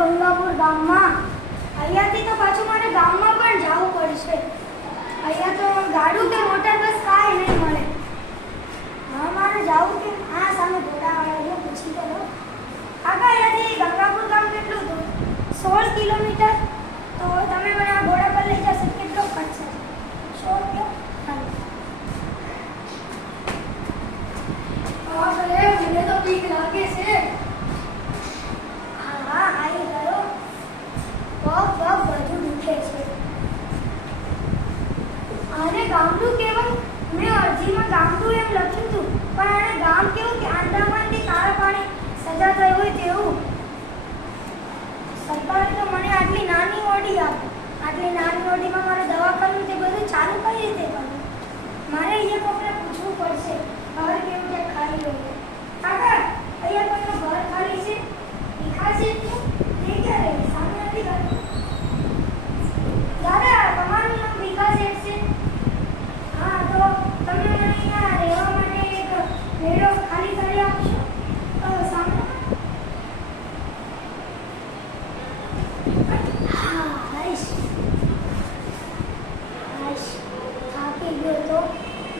ગંગાપુર ગામમાં. અહીંયાથી તો પાછું મને ગામમાં પણ જવું પડશે. અહીંયા તો ગાડું કે મોટર બસ કાંઈ નહીં મળે. હા, મારે જવું કે હા સામે ઘોડાવાળા પૂછી તો લો. કાકા, અહીંયાથી ગંગાપુર ગામ કેટલું દૂર? 16 કિલોમીટર. તો તમે મને આ ઘોડા પર લઈ જશો? કેટલો ખર્ચ છે? 100 રૂપિયા. મને તો બીક લાગે છે. હા, આવી ગયો. પગ બધું દુખે છે. આને ગામડું કહેવાય? મેં અરજીમાં ગામડું એમ લખ્યું હતું, પણ આને ગામ કેવું કે આંદામાનથી કાળા પાણી સજા થઈ હોય તેવું. સરકારે તો મને આટલી નાની ઓડી આપી. આટલી નાની ઓડીમાં મારે દવાખાનું તે બધું ચાલુ કઈ રીતે કરવું? મારે અહીંયા કોઈને પૂછવું પડશે ઘર કેવું છે ખાલી હોય. કાકા, અહીંયા કોઈનું ઘર ખાલી છે? દેખાશે તું? તે ક્યાં રહે? સામે નથી કરતું. દાદા, તમારું નામ વિકાસ છે? હા, તો તમે અહીંયા રહેવા માટે એક મેળો ખાલી કરી આપશો? સામે થાકી ગયો તો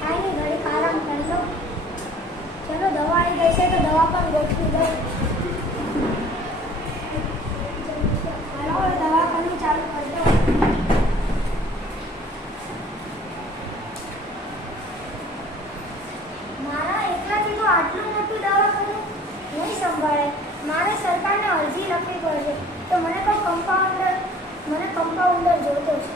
આની ઘડીક આરામ કરી લો. ચલો, દવા આવી ગઈ છે તો દવા પણ ગોઠવી દો. હાલો, દવાખાનું ચાલુ કરી દો. મારા એકલાથી તો આટલું મોટું દવાખાનું નહીં સંભાળે. મારે સરકારને અરજી લખવી પડશે. તો મને કમ્પાઉન્ડર જોતો છે.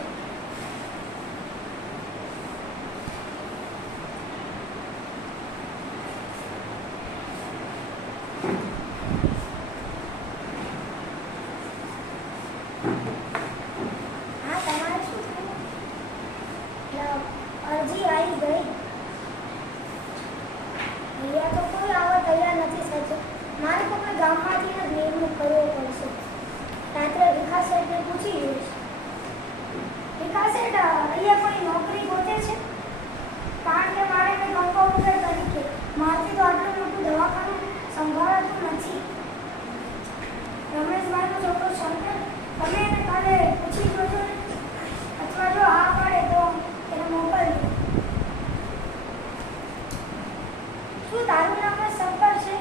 હા, તમારે શું થયું? અરજી આવી ગઈ. અહીંયા તો કોઈ આવવા તૈયાર નથી સાચું. મારે તો કોઈ ગામમાંથી જ નિર્ણય કરવો પડશે. રાત્રે વિકાસ શેઠને પૂછી જોઈશ. વિકાસ શેઠ, અહીંયા કોઈ નોકરી ગોતે છે? કારણ કે મારે કોઈ કમ્પાઉન્ડર તરીકે મારથી તો આટલું મોટું દવાખાનું સંભાળાતું નથી. રમેશભાઈનો છોકરો શંકર, તમે એને કાલે પૂછી જોજો ને, અથવા જો આ પાડે તો એને મોકલજો. શું તારું નામ શંકર છે?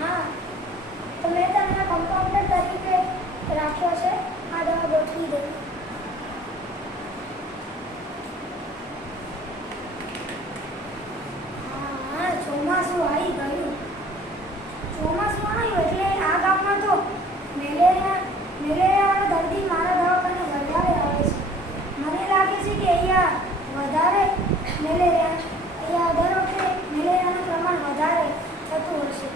હા, તો મેં તમને કમ્પાઉન્ડર તરીકે રાખ્યો છે. આ દવા ગોઠવી દે. હા, ચોમાસું આવી ગયું. ચોમાસું આવ્યું એટલે આ ગામમાં તો મેલેરિયાવાળો દર્દી મારા દવાખાને વધારે આવે છે. મને લાગે છે કે અહીંયા વધારે મેલેરિયાનું પ્રમાણ વધારે થતું હશે.